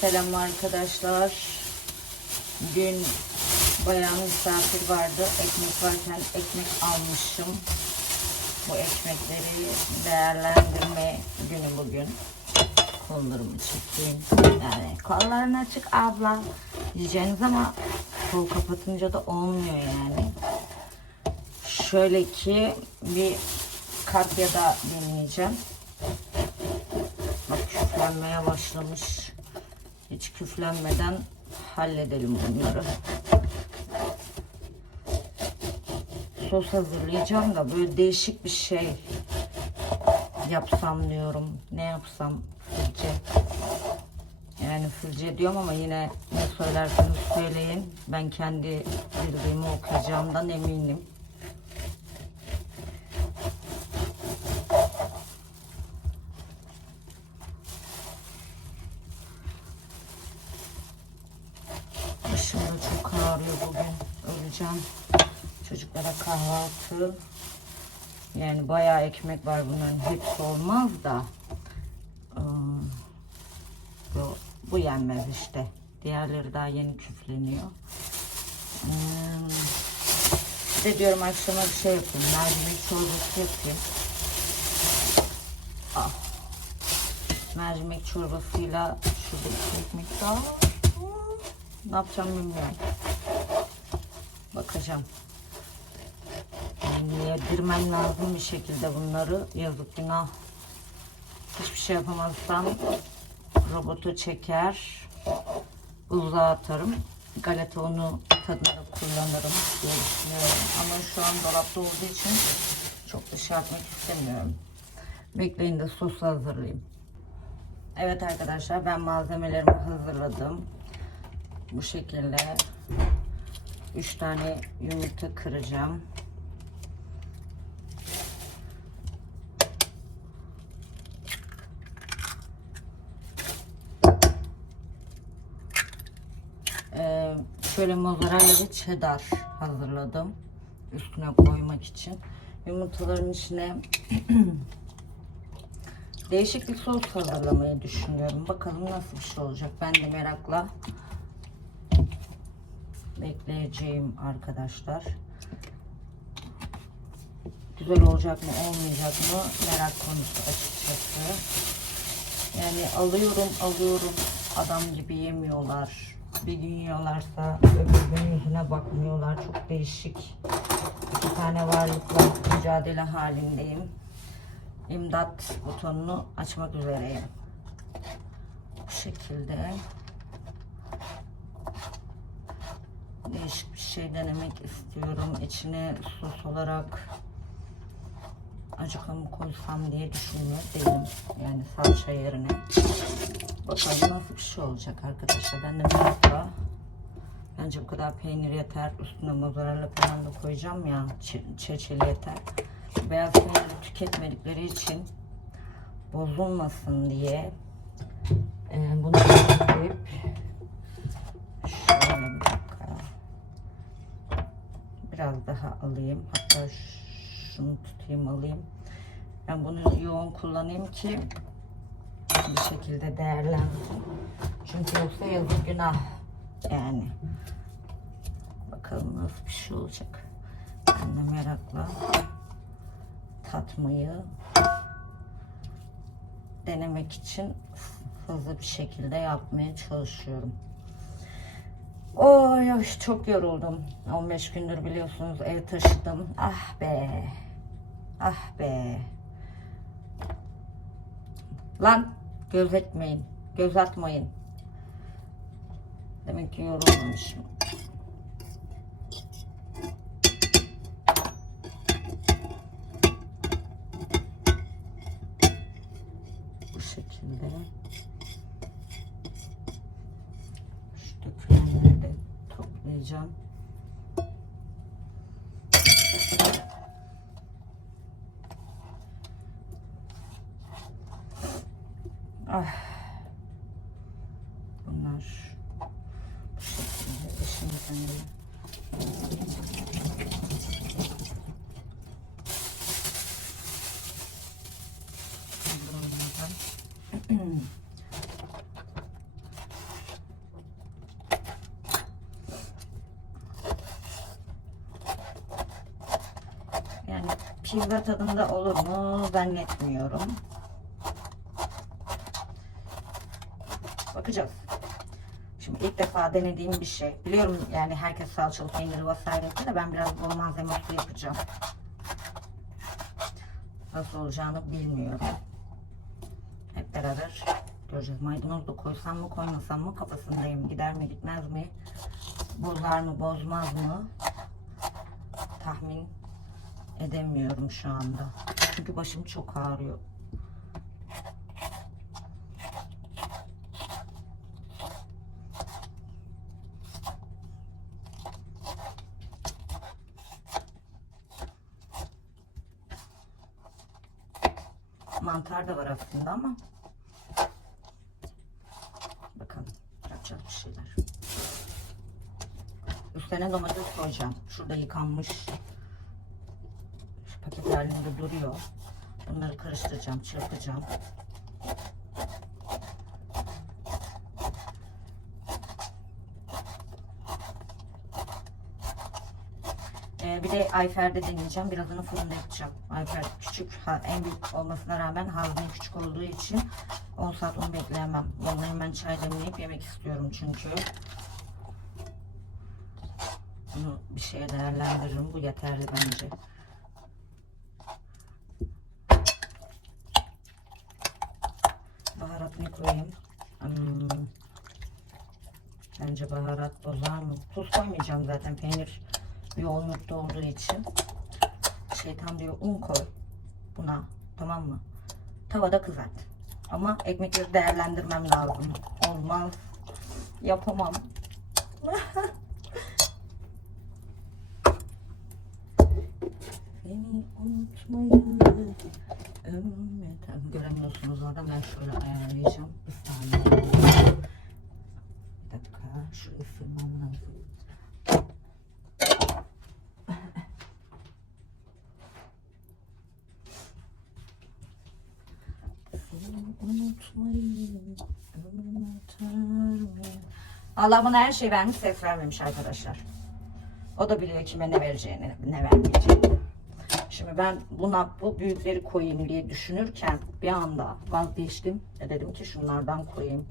Selam arkadaşlar. Dün bayağı misafir vardı. Ekmek varken ekmek almışım. Bu ekmekleri değerlendirme günü bugün. Kollarımı çekeyim. Yani kolların açık abla diyeceğiniz ama kol kapatınca da olmuyor yani. Şöyle ki bir kapya deneyeceğim. Bak küflenmeye başlamış. Hiç küflenmeden halledelim bunları. Sos hazırlayacağım da böyle değişik bir şey yapsam diyorum. Ne yapsam fırça. Yani fırça diyorum ama yine ne söylerseniz söyleyin. Ben kendi bildiğimi okuyacağımdan eminim. Başım da çok ağrıyor bugün. Öleceğim. Çocuklara kahvaltı. Yani bayağı ekmek var bunların. Hepsi olmaz da. Bu, bu yenmez işte. Diğerleri daha yeni küfleniyor. Bir de diyorum akşama bir şey yapayım. Mercimek çorbası yapayım. Ah. Mercimek çorbasıyla şurada iki ekmek daha. Ne yapacağım bilmiyorum. Bakacağım. Yani yedirmem lazım bir şekilde bunları. Yazık günah. Hiçbir şey yapamazsam robotu çeker. Buzluğa atarım. Galeta unu tadına kullanırım diye düşünüyorum. Ama şu an dolapta olduğu için çok da şey yapmak istemiyorum. Bekleyin de sosu hazırlayayım. Evet arkadaşlar ben malzemelerimi hazırladım. Bu şekilde 3 tane yumurta kıracağım. Ee, şöyle mozzarella ve cheddar hazırladım. Üstüne koymak için. Yumurtaların içine değişik bir sos hazırlamayı düşünüyorum. Bakalım nasıl bir şey olacak. Ben de merakla bekleyeceğim arkadaşlar. Güzel olacak mı olmayacak mı merak konusu açıkçası. Yani alıyorum alıyorum adam gibi yemiyorlar. Bir gün yiyorlarsa öbür gün yine bakmıyorlar. Çok değişik. İki tane varlıkla mücadele halindeyim. İmdat butonunu açmak üzereyim. Bu şekilde. Değişik bir şey denemek istiyorum. İçine sos olarak acıka mı koysam diye düşünüyor değilim. Yani salça yerine. Bakalım nasıl bir şey olacak arkadaşlar. Ben de merakla. Bence bu kadar peynir yeter. Üstüne mozzarella falan da koyacağım ya. Çe- Çeçili yeter. Beyaz peynir tüketmedikleri için bozulmasın diye e, bunu koyup şöyle bir dakika biraz daha alayım. Hatta şunu tutayım alayım. Ben bunu yoğun kullanayım ki bir şekilde değerlensin. Çünkü yoksa yazık günah. Yani. Bakalım nasıl bir şey olacak. Ben de merakla tatmayı denemek için hızlı bir şekilde yapmaya çalışıyorum. Oy oy çok yoruldum. 15 gündür biliyorsunuz ev taşıdım. Ah be. Ah be. Lan göz etmeyin. Göz atmayın. Demek ki yorulmamışım. Toplayacağım. Ah. Bunlar bu şekilde eşimizden de pizza tadında olur mu zannetmiyorum. Bakacağız. Şimdi ilk defa denediğim bir şey. Biliyorum yani herkes salçalı peyniri vesaire da ben biraz bol malzemesi yapacağım. Nasıl olacağını bilmiyorum. Hep beraber göreceğiz. Maydanoz da koysam mı koymasam mı kafasındayım. Gider mi gitmez mi? Bozar mı bozmaz mı? Tahmin edemiyorum şu anda. Çünkü başım çok ağrıyor. Mantar da var aslında ama bakalım yapacağız bir şeyler. Üstüne domates koyacağım. Şurada yıkanmış. Halinde duruyor. Bunları karıştıracağım, çırpacağım. Ee, bir de Ayfer'de deneyeceğim. Birazını fırında yapacağım. Ayfer küçük, en büyük olmasına rağmen hazne küçük olduğu için 10 saat onu bekleyemem. Yanına hemen çay demleyip yemek istiyorum çünkü. Bunu bir şeye değerlendiririm. Bu yeterli bence. Baharatını koyayım. Hmm. Bence baharat bozar mı? Tuz koymayacağım zaten peynir yoğunlukta olduğu için. Şeytan diyor un koy buna tamam mı? Tavada kızart. Ama ekmekleri değerlendirmem lazım. Olmaz. Yapamam. Beni unutmayı Tamam, göremiyorsunuz orada ben şöyle ayarlayacağım saniye bir dakika şurayı silmem lazım. Allah bana her şey vermiş ses vermemiş arkadaşlar. O da biliyor kime ne vereceğini, ne vermeyeceğini. Şimdi ben buna bu büyükleri koyayım diye düşünürken bir anda vazgeçtim. Dedim ki şunlardan koyayım.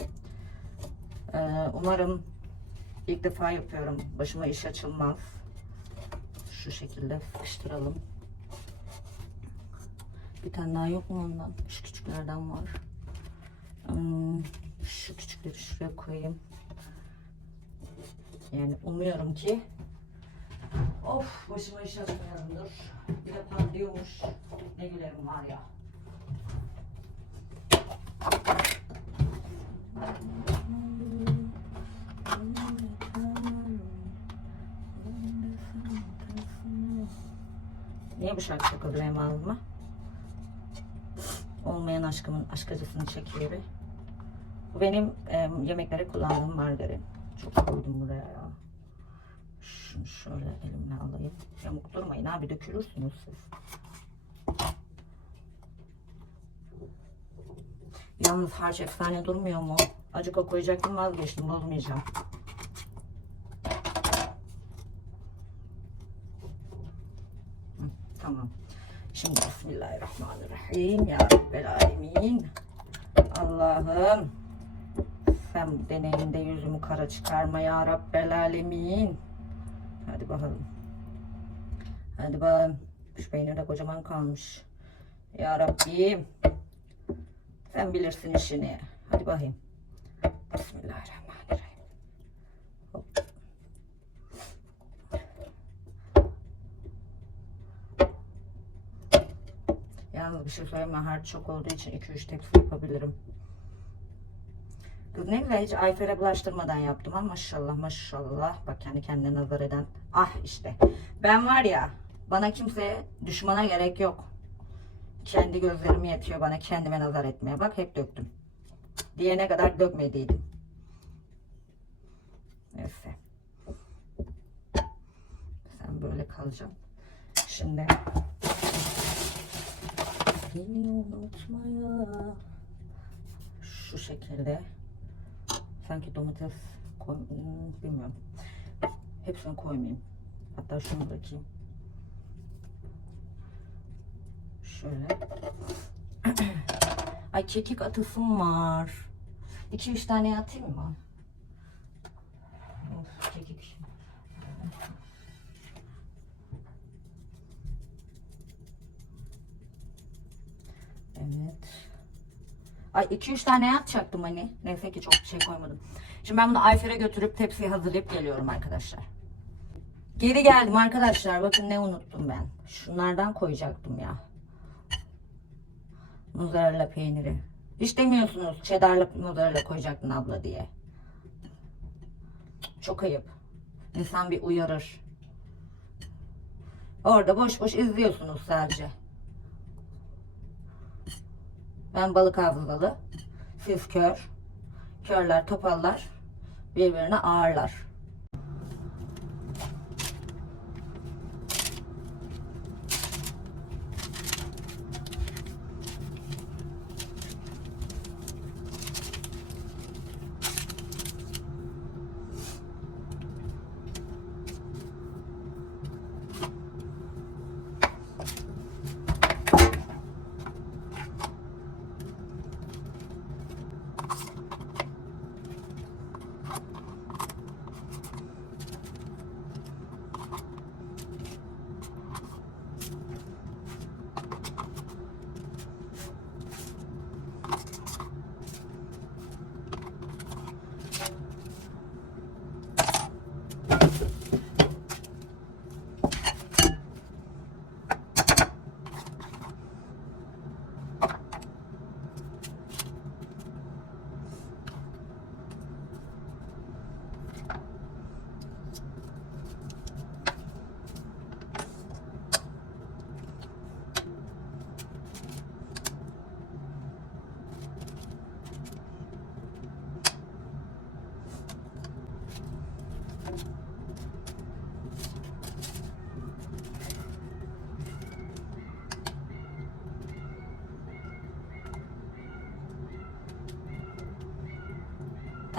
Ee, umarım ilk defa yapıyorum. Başıma iş açılmaz. Şu şekilde sıkıştıralım. Bir tane daha yok mu ondan? Şu küçüklerden var. Hmm, şu küçükleri şuraya koyayım. Yani umuyorum ki Of başıma iş açmıyorumdur. Bir de patlıyormuş. Ne gülerim var ya. Niye bu şarkı takıldı benim ağzıma? Olmayan aşkımın aşk acısını çekiyor. Bu benim e, yemeklere kullandığım margarin. Çok koydum buraya ya. Şunu şöyle elimle alayım. Yamuk durmayın abi dökülürsünüz siz. Yalnız harç efsane durmuyor mu? Acıka koyacaktım vazgeçtim bozmayacağım. Tamam. Şimdi Bismillahirrahmanirrahim. Ya Rabbel Alemin. Allah'ım sen deneyinde yüzümü kara çıkarma ya Rabbel Alemin. Hadi bakalım. Hadi bakalım. Şu peynir de kocaman kalmış. Ya Rabbim. Sen bilirsin işini. Hadi bakayım. Bismillahirrahmanirrahim. Hop. Yalnız bir şey söyleyeyim? Harç çok olduğu için 2-3 tepsi yapabilirim. Kız ne hiç Ayfer'e bulaştırmadan yaptım ama maşallah maşallah. Bak kendi kendine nazar eden. Ah işte. Ben var ya bana kimse düşmana gerek yok. Kendi gözlerim yetiyor bana kendime nazar etmeye. Bak hep döktüm. Diyene kadar dökmediydim. Neyse. Sen böyle kalacaksın. Şimdi Beni unutmaya şu şekilde sanki domates koy, hmm, bilmiyorum. Hepsini koymayayım. Hatta şunu bırakayım. Şöyle. Ay kekik atasım var. 2-3 tane atayım mı? Of, kekik. Evet. Ay 2-3 tane yapacaktım hani. Neyse ki çok bir şey koymadım. Şimdi ben bunu Ayfer'e götürüp tepsiye hazırlayıp geliyorum arkadaşlar. Geri geldim arkadaşlar. Bakın ne unuttum ben. Şunlardan koyacaktım ya. Mozzarella peyniri. Hiç demiyorsunuz cheddarlı mozzarella koyacaktın abla diye. Çok ayıp. İnsan bir uyarır. Orada boş boş izliyorsunuz sadece. Ben balık hafızalı. Siz kör. Körler, topallar birbirine ağırlar.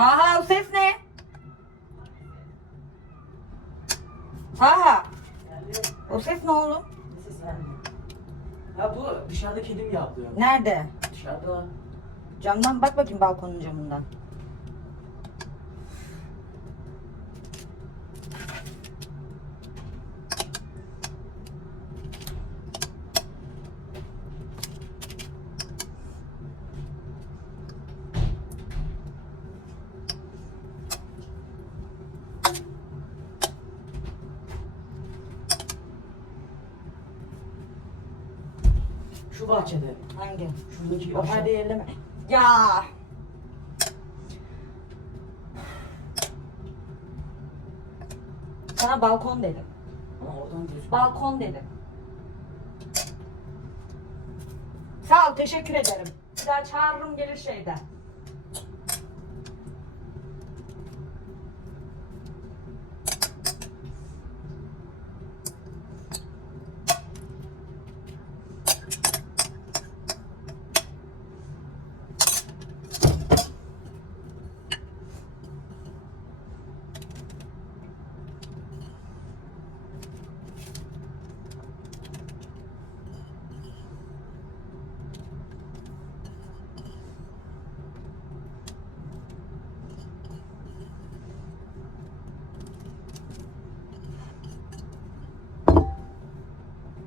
Taha o ses ne? Taha o ses ne oğlum? Ya bu dışarıda kedim yapıyor. Nerede? Dışarıda Camdan bak bakayım balkonun camından. Bahçede. Hangi? Şuradaki O aşağı. perdeyi elleme. Ya. Sana balkon dedim. Ama oradan gözüküyor. Balkon dedim. Sağ ol, teşekkür ederim. Bir daha çağırırım gelir şeyden.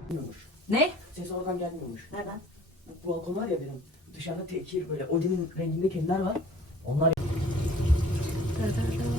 Gelmiyormuş. Ne? Ses oradan gelmiyormuş. Nereden? Bu balkon var ya benim. Dışarıda tekir böyle Odin'in renginde kediler var. Onlar Da da da.